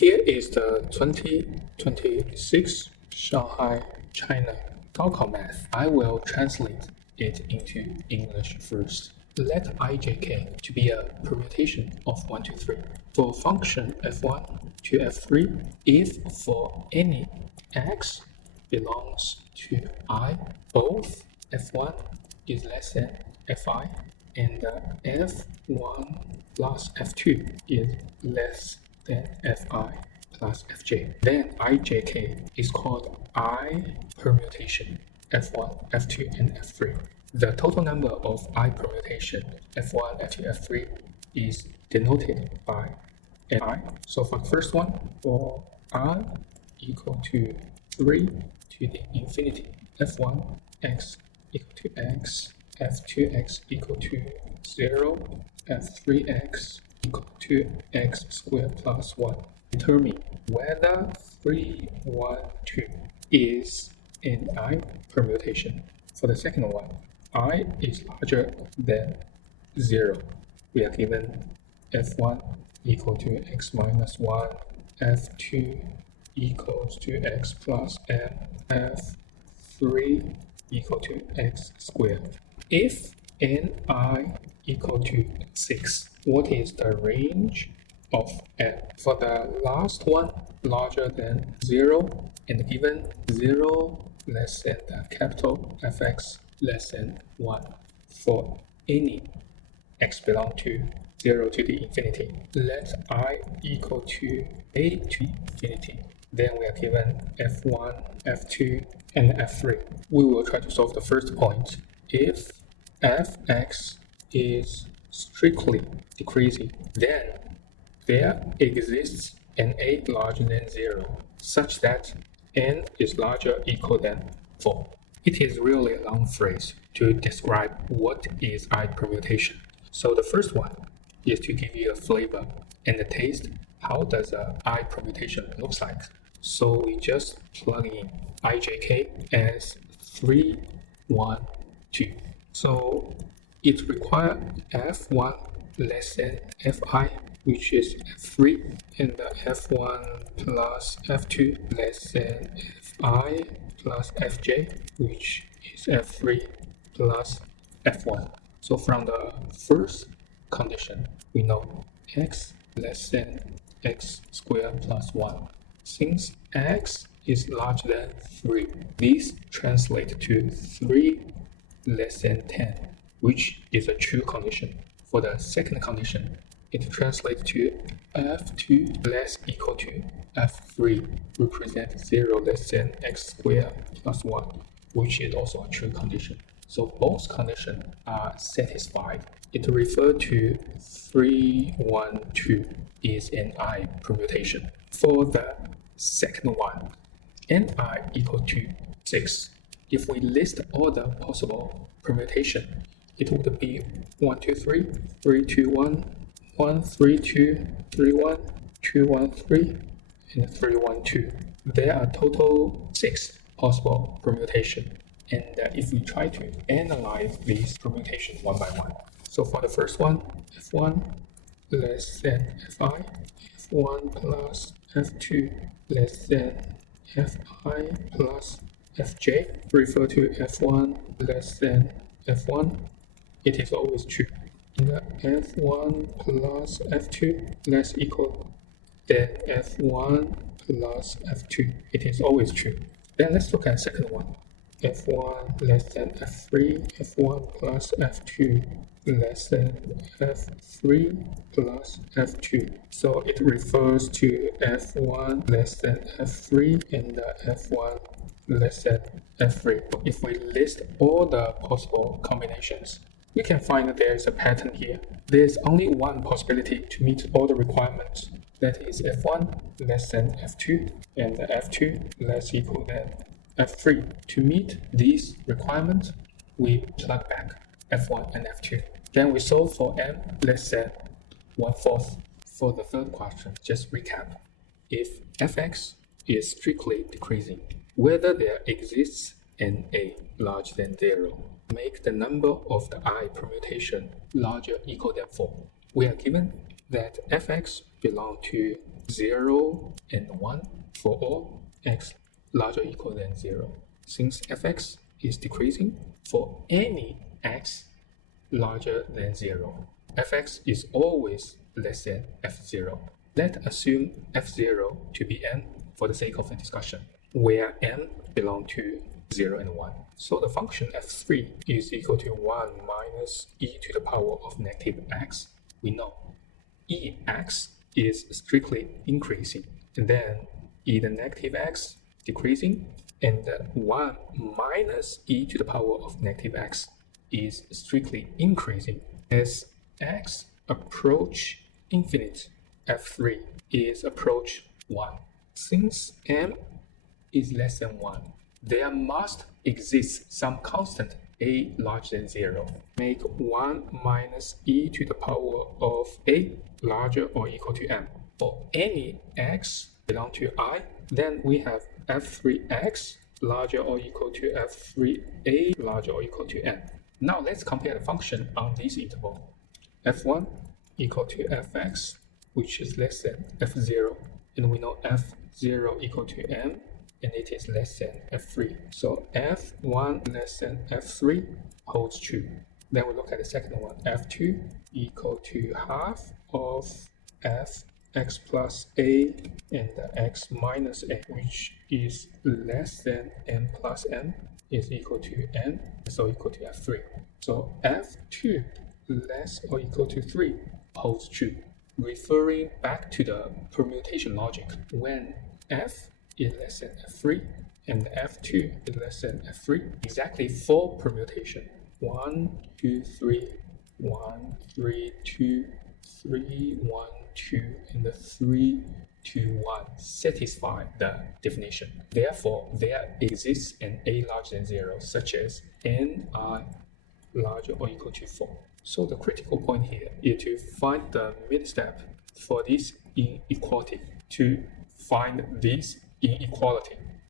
Here is the 2026 Shanghai, China Gaokao math. I will translate it into English first. Let ijk to be a permutation of 1 to 3 for function f1 to f3 if for any x belongs to I, both f1 is less than fi and f1 plus f2 is less than fi plus fj. Then ijk is called I permutation f1, f2, and f3. The total number of I permutation f1, f2, f3 is denoted by fi. So for the first one, for I equal to 3 to the infinity, f1 x equal to x, f2x equal to 0, f3x equal to x squared plus 1. Determine whether 3, 1, 2 is an I permutation. For the second one, I is larger than 0. We are given f1 equal to x minus 1, f2 equals to x plus m, f3 equal to x squared. If ni equal to 6, what is the range of n? For the last one, larger than 0, and given 0 less than the capital Fx less than 1 for any x belong to 0 to the infinity. Let I equal to a to infinity. Then we are given f1, f2, and f3. We will try to solve the first point. If fx is strictly decreasing, then there exists an a larger than 0, such that n is larger or equal than 4. It is really a long phrase to describe what is I permutation. So the first one is to give you a flavor and a taste. How does a I permutation looks like? So we just plug in ijk as 3, 1, 2. So it requires f1 less than fi, which is f3, and the f1 plus f2 less than fi plus fj, which is f3 plus f1. So from the first condition, we know x less than x squared plus 1. Since x is larger than 3, this translates to 3 less than 10, which is a true condition. For the second condition, it translates to f2 less equal to f3, represent 0 less than x squared plus 1, which is also a true condition. So both conditions are satisfied. It refers to 3, 1, 2 is an I permutation. For the second one, ni equal to 6. If we list all the possible permutation, it would be 1, 2, 3, 3, 2, 1, 1, 3, 2, 3, 1, 2, 1, 3, and 3, 1, 2. There are total 6 possible permutations. And if we try to analyze these permutations one by one. So for the first one, f1 less than fi, f1 plus f2 less than fi plus fj, refer to f1 less than f1, it is always true. In the f1 plus f2 less equal than f1 plus f2, it is always true. Then let's look at the second one. f1 less than f3, f1 plus f2 less than f3 plus f2. So it refers to f1 less than f3 and f1 less than f3. If we list all the possible combinations, we can find that there is a pattern here. There is only one possibility to meet all the requirements. That is f1 less than f2 and f2 less equal than f3. To meet these requirements, we plug back f1 and f2. Then we solve for m less than 1/4. For the third question, just recap. If fx is strictly decreasing, whether there exists an a larger than 0, make the number of the I permutation larger equal than 4. We are given that fx belongs to 0 and 1 for all x larger or equal than 0. Since fx is decreasing for any x larger than 0, fx is always less than f0. Let's assume f0 to be n for the sake of the discussion, where n belong to 0 and 1. So the function f3 is equal to 1 minus e to the power of negative x. We know ex is strictly increasing, and then e the negative x decreasing, and 1 minus e to the power of negative x is strictly increasing. As x approach infinite, f3 is approach 1. Since m is less than 1, there must exist some constant a larger than 0. Make 1 minus e to the power of a larger or equal to m. For any x belong to I, then we have f3x larger or equal to f3a larger or equal to n. Now let's compare the function on this interval. f1 equal to fx, which is less than f0, and we know f0 equal to m, and it is less than f3. So f1 less than f3 holds true. Then we look at the second one, f2 equal to half of fx plus a and x minus a, which is less than n plus n, is equal to n, so equal to f3. So f2 less or equal to 3 holds true. Referring back to the permutation logic, when f is less than f3 and f2 is less than f3, exactly 4 permutation, 1, 2, 3, 1, 3, 2, 3, 1, 2, and the 3, 2, 1 satisfy the definition. Therefore, there exists an a larger than 0, such as ni larger or equal to 4. So the critical point here is to find the mid-step for this inequality, to find this inequality.